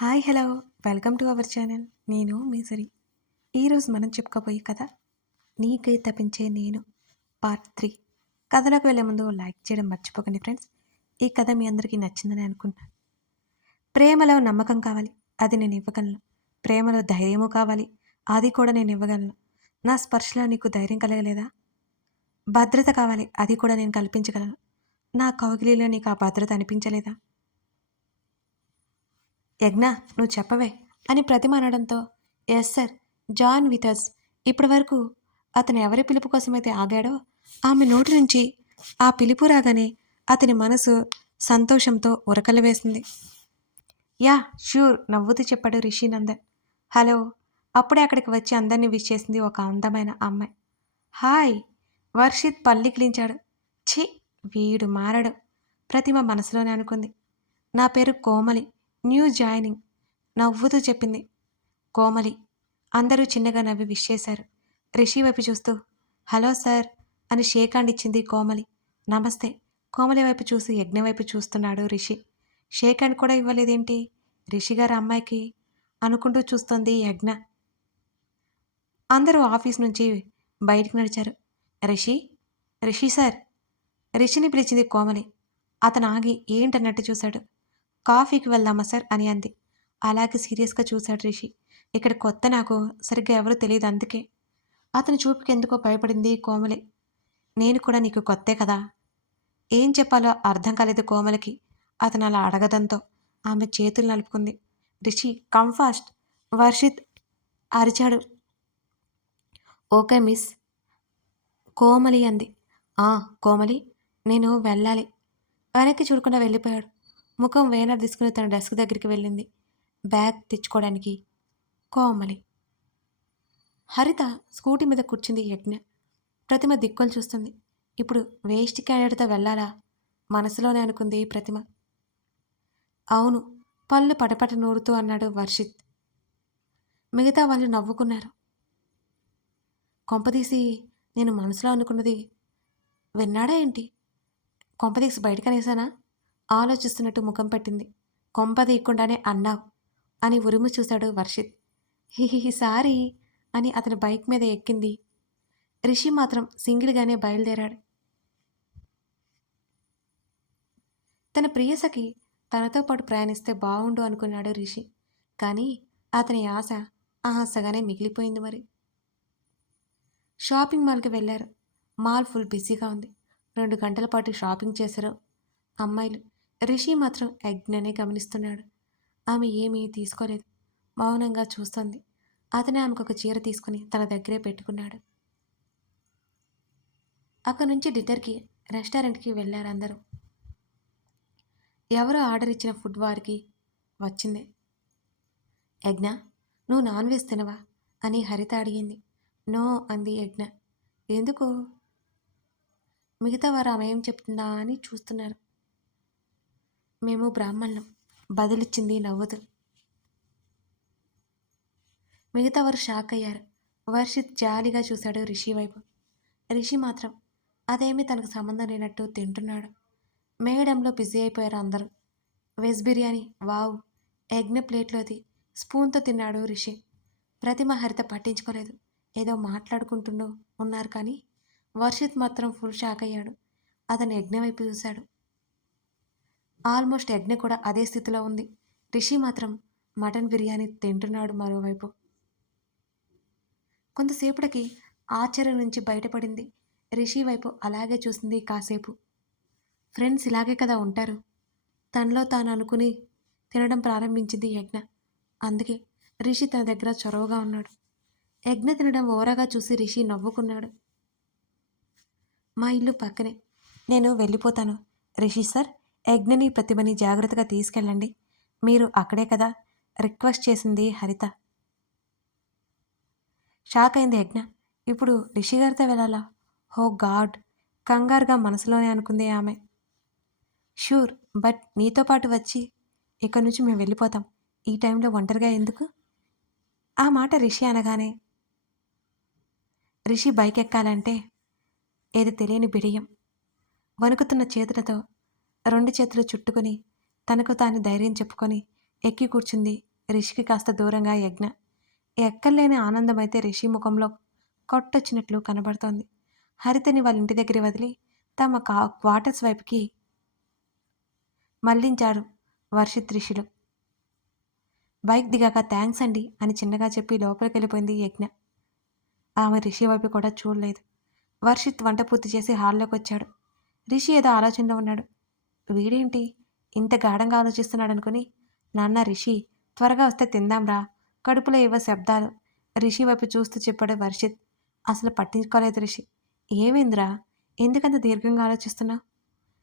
Hi hello welcome to our channel. నేను మీసరి. ఈరోజు మనం చెప్పుకోబోయే కథ నీకై తప్పించే నేను పార్ట్ 3. కథలోకి వెళ్ళే ముందు లైక్ చేయడం మర్చిపోకండి ఫ్రెండ్స్. ఈ కథ మీ అందరికీ నచ్చిందని అనుకుంటున్నాను. ప్రేమలో నమ్మకం కావాలి, అది నేను ఇవ్వగలను. ప్రేమలో ధైర్యము కావాలి, అది కూడా నేను ఇవ్వగలను. నా స్పర్శలో నీకు ధైర్యం కలగలేదా? భద్రత కావాలి, అది కూడా నేను కల్పించగలను. నా కౌగిలిలో నీకు ఆ భద్రత అనిపించలేదా? యజ్ఞ, నువ్వు చెప్పవే అని ప్రతిమ అనడంతో, yes sir, John with us. ఇప్పటి వరకు అతను ఎవరి పిలుపు కోసమైతే ఆగాడో ఆమె నోటి నుంచి ఆ పిలుపు రాగానే అతని మనసు సంతోషంతో ఉరకలు వేసింది. యా ష్యూర్, నవ్వుతూ చెప్పాడు రిషినందన్. హలో. అప్పుడే అక్కడికి వచ్చి అందరినీ విష్ చేసింది ఒక అందమైన అమ్మాయి. హాయ్. వర్షిత్ పల్లికిలించాడు. ఛీ, వీడు మారడు, ప్రతిమ మనసులోనే అనుకుంది. నా పేరు కోమలి, న్యూ జాయినింగ్, నవ్వుతూ చెప్పింది కోమలి. అందరూ చిన్నగా నవ్వి విష్ చేశారు. రిషి వైపు చూస్తూ హలో సార్ అని షేక్ హ్యాండ్ ఇచ్చింది కోమలి. నమస్తే. కోమలి వైపు చూసి యజ్ఞ వైపు చూస్తున్నాడు రిషి. షేక్ హ్యాండ్ కూడా ఇవ్వలేదేంటి రిషి గారి అమ్మాయికి అనుకుంటూ చూస్తోంది యజ్ఞ. అందరూ ఆఫీస్ నుంచి బయటికి నడిచారు. రిషి, రిషి సార్, రిషిని పిలిచింది కోమలి. అతను ఆగి ఏంటన్నట్టు చూశాడు. కాఫీకి వెళ్దామా సార్ అని అంది. అలాగే సీరియస్గా చూశాడు రిషి. ఇక్కడ కొత్త, నాకు సరిగ్గా ఎవరూ తెలియదు, అందుకే. అతని చూపుకి ఎందుకో భయపడింది కోమలి. నేను కూడా నీకు కొత్తే కదా. ఏం చెప్పాలో అర్థం కాలేదు కోమలికి. అతను అలా అడగడంతో ఆమె చేతులు నలుపుకుంది. రిషి కమ్ ఫాస్ట్, వర్షిత్ అరిచాడు. ఓకే మిస్, కోమలి అంది. కోమలి, నేను వెళ్ళాలి. వెనక్కి చూడకుండా వెళ్ళిపోయాడు. ముఖం వేనర్ తీసుకుని తన డెస్క్ దగ్గరికి వెళ్ళింది బ్యాగ్ తెచ్చుకోవడానికి కోమలి. హరిత స్కూటీ మీద కూర్చుంది యజ్ఞ. ప్రతిమ దిక్కులు చూస్తుంది. ఇప్పుడు వేస్ట్ క్యాండిడేట్తో వెళ్ళాలా మనసులోనే అనుకుంది ప్రతిమ. అవును, పళ్ళు పటపట నూరుతూ అన్నాడు వర్షిత్. మిగతా వాళ్ళు నవ్వుకున్నారు. కొంపదీసి నేను మనసులో అనుకున్నది విన్నాడా ఏంటి? కొంపదీసి బయటకనేసానా ఆలోచిస్తున్నట్టు ముఖం పెట్టింది. కొంప తీయకుండానే అన్నావు అని ఉరిమి చూశాడు వర్షిత్. హిహిహి సారీ అని అతని బైక్ మీద ఎక్కింది. రిషి మాత్రం సింగిల్గానే బయలుదేరాడు. తన ప్రియసఖి తనతో పాటు ప్రయాణిస్తే బాగుండు అనుకున్నాడు రిషి. కానీ అతని ఆశ ఆశగానే మిగిలిపోయింది మరి. షాపింగ్ మాల్కి వెళ్ళారు. మాల్ ఫుల్ బిజీగా ఉంది. 2 గంటల పాటు షాపింగ్ చేశారు అమ్మాయిలు. రిషి మాత్రం యజ్ఞనే గమనిస్తున్నాడు. ఆమె ఏమీ తీసుకోలేదు, మౌనంగా చూస్తోంది. అతనే ఆమెకు ఒక చీర తీసుకుని తన దగ్గరే పెట్టుకున్నాడు. అక్కడి నుంచి డిన్నర్కి రెస్టారెంట్కి వెళ్ళారు అందరూ. ఎవరో ఆర్డర్ ఇచ్చిన ఫుడ్ వారికి వచ్చింది. యజ్ఞ, నువ్వు నాన్ వెజ్ తినవా అని హరిత అడిగింది. నో అంది యజ్ఞ. ఎందుకు? మిగతా వారు ఆమె ఏం చెప్తుందా అని చూస్తున్నారు. మేము బ్రాహ్మణులం బదులిచ్చింది నవ్వుతూ. మిగతా వారు షాక్ అయ్యారు. వర్షిత్ జాలిగా చూశాడు రిషి వైపు. రిషి మాత్రం అదేమీ తనకు సంబంధం లేనట్టు తింటున్నాడు. మేయడంలో బిజీ అయిపోయారు అందరూ. వెజ్ బిర్యానీ వావ్, యజ్ఞ ప్లేట్లోది స్పూన్తో తిన్నాడు రిషి. ప్రతిమ హరిత పట్టించుకోలేదు. ఏదో మాట్లాడుకుంటుండో ఉన్నారు కానీ వర్షిత్ మాత్రం ఫుల్ షాక్ అయ్యాడు. అతను యజ్ఞ వైపు చూశాడు. ఆల్మోస్ట్ యజ్ఞ కూడా అదే స్థితిలో ఉంది. రిషి మాత్రం మటన్ బిర్యానీ తింటున్నాడు మరోవైపు. కొంతసేపటికి ఆశ్చర్యం నుంచి బయటపడింది. రిషి వైపు అలాగే చూసింది కాసేపు. ఫ్రెండ్స్ ఇలాగే కదా ఉంటారు, తనలో తాను అనుకుని తినడం ప్రారంభించింది యజ్ఞ. అందుకే రిషి తన దగ్గర చొరవగా ఉన్నాడు. యజ్ఞ తినడం ఓరగా చూసి రిషి నవ్వుకున్నాడు. మా ఇల్లు పక్కనే, నేను వెళ్ళిపోతాను. రిషి సార్, యజ్ఞని ప్రతిభని జాగ్రత్తగా తీసుకెళ్ళండి. మీరు అక్కడే కదా రిక్వెస్ట్ చేసింది హరిత. షాక్ అయింది యజ్ఞ. ఇప్పుడు రిషి గారితో వెళ్ళాలా? హో గాడ్, కంగారుగా మనసులోనే అనుకుంది ఆమె. ష్యూర్, బట్ నీతో పాటు వచ్చి ఇక్కడి నుంచి మేము వెళ్ళిపోతాం. ఈ టైంలో ఒంటరిగా ఎందుకు? ఆ మాట రిషి అనగానే రిషి బైక్ ఎక్కాలంటే ఏది తెలియని బిడియం. వణుకుతున్న చేతులతో 2 చేతులు చుట్టుకొని తనకు తాను ధైర్యం చెప్పుకొని ఎక్కి కూర్చుంది రిషికి కాస్త దూరంగా యజ్ఞ. ఎక్కలేని ఆనందమైతే రిషి ముఖంలో కొట్టొచ్చినట్లు కనబడుతోంది. హరితని వాళ్ళ ఇంటి దగ్గర వదిలి తమ క్వార్టర్స్ వైపుకి మళ్లించాడు వర్షిత్ రిషిలు. బైక్ దిగాక థ్యాంక్స్ అండి అని చిన్నగా చెప్పి లోపలికెళ్ళిపోయింది యజ్ఞ. ఆమె రిషి వైపు కూడా చూడలేదు. వర్షిత్ వంట పూర్తి చేసి హాల్లోకి వచ్చాడు. రిషి ఏదో ఆలోచనలో ఉన్నాడు. వీడేంటి ఇంత గాఢంగా ఆలోచిస్తున్నాడనుకుని, నాన్న రిషి త్వరగా వస్తే తిందాంరా, కడుపులో ఏవో శబ్దాలు రిషి వైపు చూస్తూ చెప్పాడు వర్షిత్. అసలు పట్టించుకోలేదు రిషి. ఏమైందిరా, ఎందుకంత దీర్ఘంగా ఆలోచిస్తున్నావు?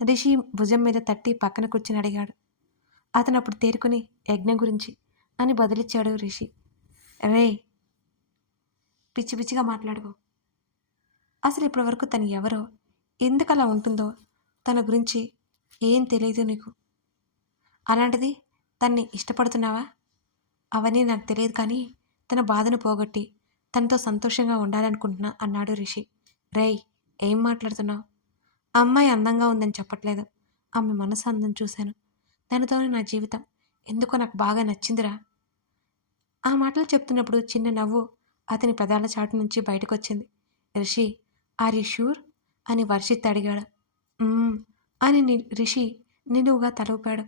రిషి భుజం మీద తట్టి పక్కన కూర్చుని అడిగాడు. అతను అప్పుడు తేరుకుని యజ్ఞ గురించి అని బదులిచ్చాడు రిషి. రే, పిచ్చి పిచ్చిగా మాట్లాడుకో. అసలు ఇప్పటివరకు తను ఎవరో, ఎందుకు అలా ఉంటుందో తన గురించి ఏం తెలియదు నీకు. అలాంటిది తన్ని ఇష్టపడుతున్నావా? అవన్నీ నాకు తెలియదు, కానీ తన బాధను పోగొట్టి తనతో సంతోషంగా ఉండాలనుకుంటున్నా అన్నాడు రిషి. రేయ్, ఏం మాట్లాడుతున్నావు? అమ్మాయి అందంగా ఉందని చెప్పట్లేదు. ఆమె మనసు అందం చూశాను. దానితోనే నా జీవితం. ఎందుకో నాకు బాగా నచ్చిందిరా. ఆ మాటలు చెప్తున్నప్పుడు చిన్న నవ్వు అతని పెదాల చాటు నుంచి బయటకొచ్చింది. రిషి, ఆర్ యు ష్యూర్ అని వర్షిత్ అడిగాడు. అని రిషి నిలువుగా తల ఊపాడు.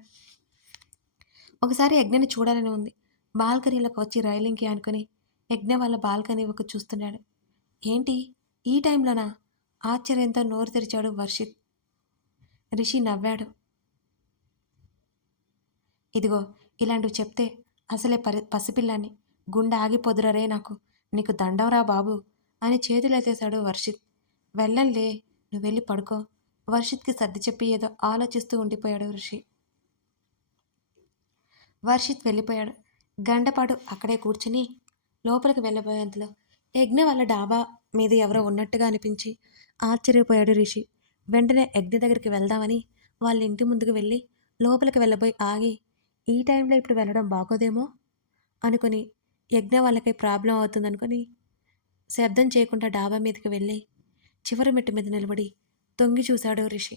ఒకసారి యజ్ఞని చూడాలని ఉంది. బాల్కనీలోకి వచ్చి రైలింగ్కి అనుకుని యజ్ఞ వాళ్ళ బాల్కనీ ఒక చూస్తున్నాడు. ఏంటి ఈ టైంలోనా? ఆశ్చర్యంతో నోరు తెరిచాడు వర్షిత్. రిషి నవ్వాడు. ఇదిగో, ఇలాంటివి చెప్తే అసలే పసిపిల్లాన్ని, గుండె ఆగిపోదురరే నాకు, నీకు దండంరా బాబు అని చేతులెత్తేశాడు వర్షిత్. వెళ్ళంలే, నువ్వు వెళ్ళి పడుకో. వర్షిత్కి సర్ది చెప్పి ఏదో ఆలోచిస్తూ ఉండిపోయాడు రిషి. వర్షిత్ వెళ్ళిపోయాడు. గంటపాటు అక్కడే కూర్చుని లోపలికి వెళ్ళబోయేంతలో యజ్ఞ వాళ్ళ డాబా మీద ఎవరో ఉన్నట్టుగా అనిపించి ఆశ్చర్యపోయాడు రిషి. వెంటనే యజ్ఞ దగ్గరికి వెళ్దామని వాళ్ళ ఇంటి ముందుకు వెళ్ళి లోపలికి వెళ్ళబోయి ఆగి, ఈ టైంలో ఇప్పుడు వెళ్ళడం బాగోదేమో అనుకుని, యజ్ఞ వాళ్ళకి ప్రాబ్లం అవుతుందనుకుని శబ్దం చేయకుండా డాబా మీదకి వెళ్ళి చివరి మెట్టు మీద నిలబడి తొంగి చూశాడు రిషి.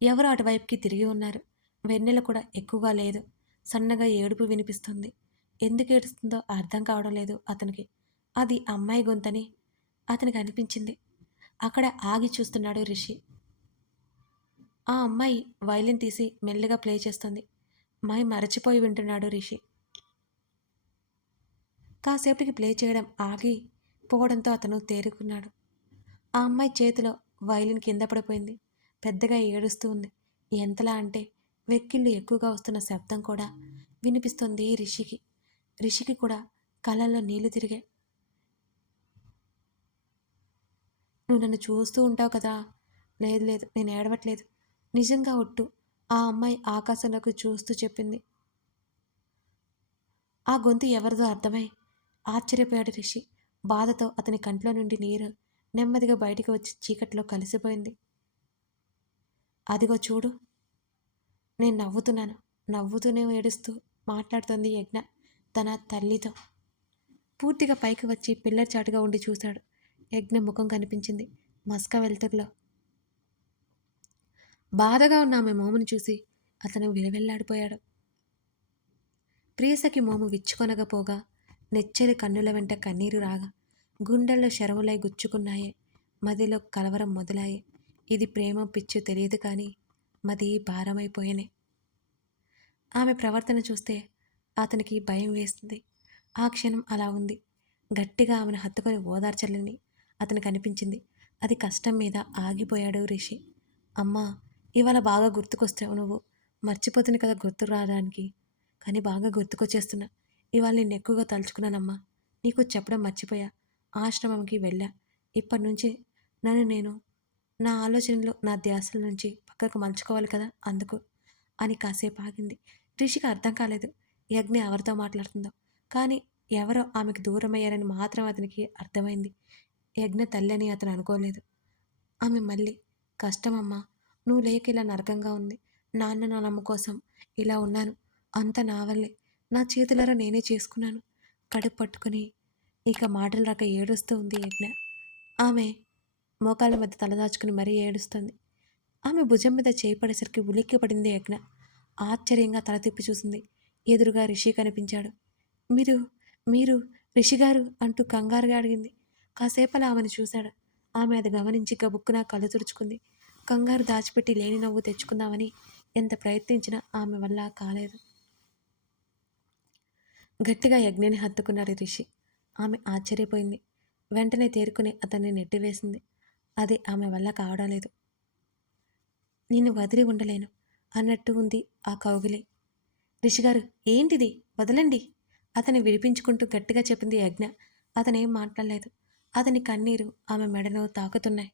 ఎవరు అటువైపుకి తిరిగి ఉన్నారు. వెన్నెల కూడా ఎక్కువగా లేదు. సన్నగా ఏడుపు వినిపిస్తుంది. ఎందుకు ఏడుస్తుందో అర్థం కావడం లేదు అతనికి. అది అమ్మాయి గొంతని అతనికి అనిపించింది. అక్కడ ఆగి చూస్తున్నాడు రిషి. ఆ అమ్మాయి వైలిన్ తీసి మెల్లిగా ప్లే చేస్తుంది. మరచిపోయి వింటున్నాడు రిషి. కాసేపటికి ప్లే చేయడం ఆగి పోవడంతో అతను తేరుకున్నాడు. ఆ అమ్మాయి చేతిలో వైలిన్ కింద పడిపోయింది. పెద్దగా ఏడుస్తూ ఉంది. ఎంతలా అంటే వెక్కిళ్ళు ఎక్కువగా వస్తున్న శబ్దం కూడా వినిపిస్తుంది రిషికి. రిషికి కూడా కళ్ళల్లో నీళ్లు తిరిగాయి. నువ్వు నన్ను చూస్తూ ఉంటావు కదా. లేదు లేదు, నేను ఏడవట్లేదు, నిజంగా ఒట్టు, ఆ అమ్మాయి ఆకాశంలోకి చూస్తూ చెప్పింది. ఆ గొంతు ఎవరిదో అర్థమై ఆశ్చర్యపోయాడు రిషి. బాధతో అతని కంట్లో నుండి నీరు నెమ్మదిగా బయటికి వచ్చి చీకట్లో కలిసిపోయింది. అదిగో చూడు, నేను నవ్వుతున్నాను, నవ్వుతూనే ఏడుస్తూ మాట్లాడుతోంది యజ్ఞ తన తల్లితో. పూర్తిగా పైకి వచ్చి పిల్లర్ చాటుగా ఉండి చూశాడు. యజ్ఞ ముఖం కనిపించింది మస్క వెలుతురులో. బాధగా ఉన్న ఆమె మోమును చూసి అతను విలవెల్లాడిపోయాడు. ప్రియసకి మోము విచ్చుకొనకపోగా నెచ్చెలి కన్నుల వెంట కన్నీరు రాగా గుండెల్లో శరములై గుచ్చుకున్నాయే. మదిలో కలవరం మొదలాయే. ఇది ప్రేమ పిచ్చు తెలియదు కానీ మది భారమైపోయేనే. ఆమె ప్రవర్తన చూస్తే అతనికి భయం వేస్తుంది. ఆ క్షణం అలా ఉంది. గట్టిగా ఆమెను హత్తుకొని ఓదార్చాలని అతనికి అనిపించింది. అది కష్టం మీద ఆగిపోయాడు రిషి. అమ్మా, ఇవాళ బాగా గుర్తుకొస్తావు నువ్వు. మర్చిపోతుంది కదా గుర్తు రావడానికి, కానీ బాగా గుర్తుకొచ్చేస్తున్నా. ఇవాళ నేను ఎక్కువగా తలుచుకున్నానమ్మా. నీకు చెప్పడం మర్చిపోయా. ఆశ్రమంకి వెళ్ళా. ఇప్పటి నుంచి నన్ను నేను నా ఆలోచనలు, నా ధ్యాసల నుంచి పక్కకు మలుచుకోవాలి కదా, అందుకు అని కాసేపు ఆగింది. రిషికి అర్థం కాలేదు యజ్ఞ ఎవరితో మాట్లాడుతుందో. కానీ ఎవరో ఆమెకు దూరమయ్యారని మాత్రం అతనికి అర్థమైంది. యజ్ఞ తల్లి అని అతను అనుకోలేదు. ఆమె మళ్ళీ, కష్టమమ్మా, నువ్వు లేక ఇలా నరకంగా ఉంది. నాన్న నా నమ్ము కోసం ఇలా ఉన్నాను. అంత నా వల్లే. నా చేతులారా నేనే చేసుకున్నాను. కడుపు పట్టుకుని ఇక మాటలు రాక ఏడుస్తూ ఉంది యజ్ఞ. ఆమె మోకాళ్ళ మధ్య తలదాచుకుని మరీ ఏడుస్తుంది. ఆమె భుజం మీద చేయి పడేసరికి ఉలిక్కి పడింది యజ్ఞ. ఆశ్చర్యంగా తల తిప్పి చూసింది. ఎదురుగా రిషి కనిపించాడు. మీరు మీరు రిషిగారు అంటూ కంగారుగా అడిగింది. కాసేపలా ఆమెను చూశాడు. ఆమె అది గమనించి గబుక్కున కళ్ళు తుడుచుకుంది. కంగారు దాచిపెట్టి లేని నవ్వు తెచ్చుకుందామని ఎంత ప్రయత్నించినా ఆమె వల్ల కాలేదు. గట్టిగా యజ్ఞని హత్తుకున్నాడు రిషి. ఆమె ఆశ్చర్యపోయింది. వెంటనే తేరుకుని అతన్ని నెట్టివేసింది. అది ఆమె వల్ల కావడం లేదు. నిన్ను వదిలి ఉండలేను అన్నట్టు ఉంది ఆ కౌగిలి. రిషిగారు, ఏంటిది? వదలండి! అతన్ని విడిపించుకుంటూ గట్టిగా చెప్పింది యజ్ఞ. అతనేం మాట్లాడలేదు. అతని కన్నీరు ఆమె మెడను తాకుతున్నాయి.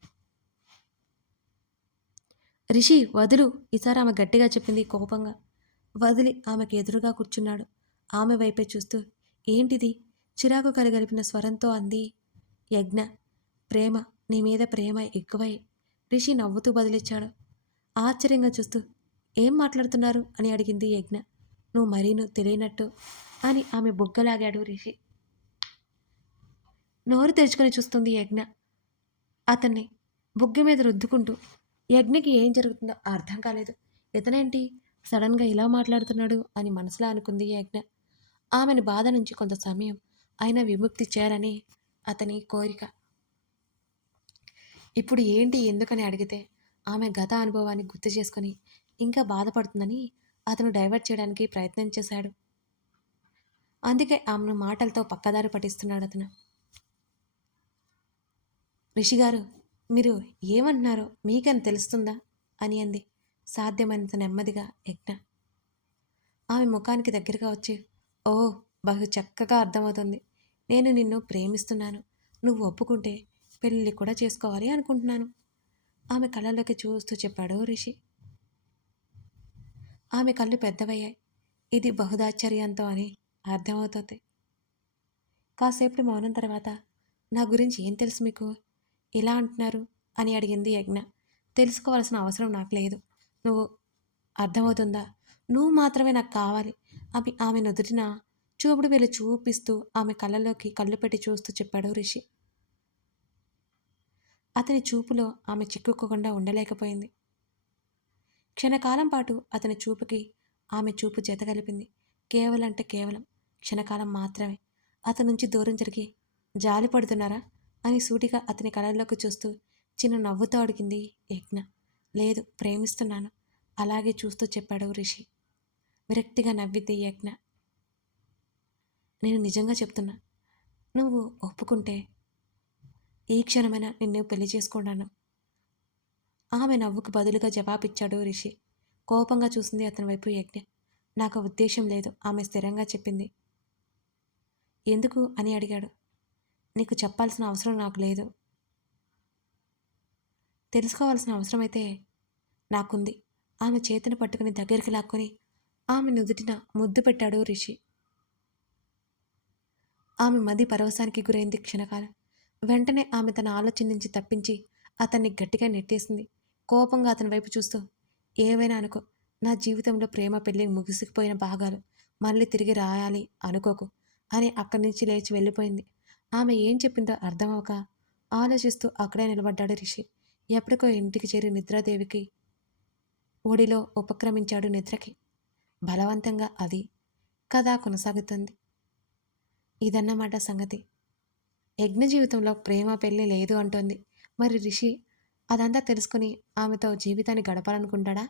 రిషి, వదులు! ఈసారి ఆమె గట్టిగా చెప్పింది కోపంగా. వదిలి ఆమెకు ఎదురుగా కూర్చున్నాడు. ఆమె వైపే చూస్తూ, ఏంటిది? చిరాకు కలగలిపిన స్వరంతో అంది యజ్ఞ. ప్రేమ, నీ మీద ప్రేమ ఎక్కువై. రిషి నవ్వుతూ బదిలిచ్చాడు. ఆశ్చర్యంగా చూస్తూ, ఏం మాట్లాడుతున్నారు అని అడిగింది యజ్ఞ. నువ్వు మరీను తెలియనట్టు అని ఆమె బుగ్గలాగాడు రిషి. నోరు తెరుచుకొని చూస్తుంది యజ్ఞ అతన్ని బుగ్గ మీద రుద్దుకుంటూ. యజ్ఞకి ఏం జరుగుతుందో అర్థం కాలేదు. ఇతనేంటి సడన్గా ఇలా మాట్లాడుతున్నాడు అని మనసులో అనుకుంది యజ్ఞ. ఆమెను బాధ నుంచి కొంత సమయం అయినా విముక్తి చేయాలని అతని కోరిక. ఇప్పుడు ఏంటి ఎందుకని అడిగితే ఆమె గత అనుభవాన్ని గుర్తు చేసుకొని ఇంకా బాధపడుతుందని అతను డైవర్ట్ చేయడానికి ప్రయత్నం చేశాడు. అందుకే ఆమెను మాటలతో పక్కదారి పట్టిస్తున్నాడు అతను. రిషిగారు, మీరు ఏమంటున్నారో మీకని తెలుస్తుందా అని అంది సాధ్యమైనంత నెమ్మదిగా యజ్ఞ. ఆమె ముఖానికి దగ్గరగా వచ్చి, ఓ, బహు చక్కగా అర్థమవుతుంది. నేను నిన్ను ప్రేమిస్తున్నాను. నువ్వు ఒప్పుకుంటే పెళ్ళి కూడా చేసుకోవాలి అనుకుంటున్నాను. ఆమె కళ్ళలోకి చూస్తూ చెప్పాడు రిషి. ఆమె కళ్ళు పెద్దవయ్యాయి. ఇది బహుదాశ్చర్యంతో అని అర్థమవుతుంది. కాసేపటి మౌనం తర్వాత, నా గురించి ఏం తెలుసు మీకు? ఎలా అంటున్నారు అని అడిగింది యజ్ఞ. తెలుసుకోవాల్సిన అవసరం నాకు లేదు. నువ్వు అర్థమవుతుందా? నువ్వు మాత్రమే నాకు కావాలి. ఆమె నుదుటిన చూపుడు వేలు చూపిస్తూ ఆమె కళ్ళలోకి కళ్ళు పెట్టి చూస్తూ చెప్పాడు రిషి. అతని చూపులో ఆమె చిక్కుకోకుండా ఉండలేకపోయింది. క్షణకాలం పాటు అతని చూపుకి ఆమె చూపు జతగలిపింది. కేవలం అంటే కేవలం క్షణకాలం మాత్రమే. అతని నుంచి దూరం జరిగి, జాలి పడుతున్నారా అని సూటిగా అతని కళ్ళల్లోకి చూస్తూ చిన్న నవ్వుతో అడిగింది యజ్ఞ. లేదు, ప్రేమిస్తున్నాను అలాగే చూస్తూ చెప్పాడు రిషి. విరక్తిగా నవ్వింది యజ్ఞ. నేను నిజంగా చెప్తున్నా, నువ్వు ఒప్పుకుంటే ఈ క్షణమైనా నిన్ను పెళ్లి చేసుకున్నాను. ఆమె నవ్వుకు బదులుగా జవాబిచ్చాడు రిషి. కోపంగా చూసింది అతని వైపు యజ్ఞ. నాకు ఉద్దేశం లేదు, ఆమె స్థిరంగా చెప్పింది. ఎందుకు అని అడిగాడు. నీకు చెప్పాల్సిన అవసరం నాకు లేదు. తెలుసుకోవాల్సిన అవసరమైతే నాకుంది. ఆమె చేతిని పట్టుకుని దగ్గరికి లాక్కొని ఆమె నుదుటిన ముద్దు పెట్టాడు రిషి. ఆమె మది పరవశానికి గురైంది క్షణకాలం. వెంటనే ఆమె తన ఆలోచన నుంచి తప్పించి అతన్ని గట్టిగా నెట్టేసింది. కోపంగా అతని వైపు చూస్తూ, ఏవైనా అనుకో, నా జీవితంలో ప్రేమ పెళ్ళి ముగిసిపోయిన భాగాలు మళ్ళీ తిరిగి రాయాలి అనుకోకు అని అక్కడి నుంచి లేచి వెళ్ళిపోయింది. ఆమె ఏం చెప్పిందో అర్థమవక ఆలోచిస్తూ అక్కడే నిలబడ్డాడు రిషి. ఎప్పటికో ఇంటికి చేరి నిద్రాదేవికి ఒడిలో ఉపక్రమించాడు నిద్రకి. బలవంతంగా అది కథ కొనసాగుతుంది. ఇదన్నమాట సంగతి. యజ్ఞ జీవితంలో ప్రేమ పెళ్ళి లేదు అంటోంది. మరి రిషి అదంతా తెలుసుకుని ఆమెతో జీవితాన్ని గడపాలనుకుంటాడా?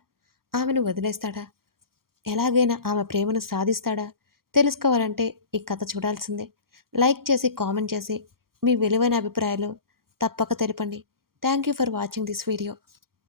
ఆమెను వదిలేస్తాడా? ఎలాగైనా ఆమె ప్రేమను సాధిస్తాడా? తెలుసుకోవాలంటే ఈ కథ చూడాల్సిందే. లైక్ చేసి కామెంట్ చేసి మీ విలువైన అభిప్రాయాలు తప్పక తెలపండి. Thank you for watching this video.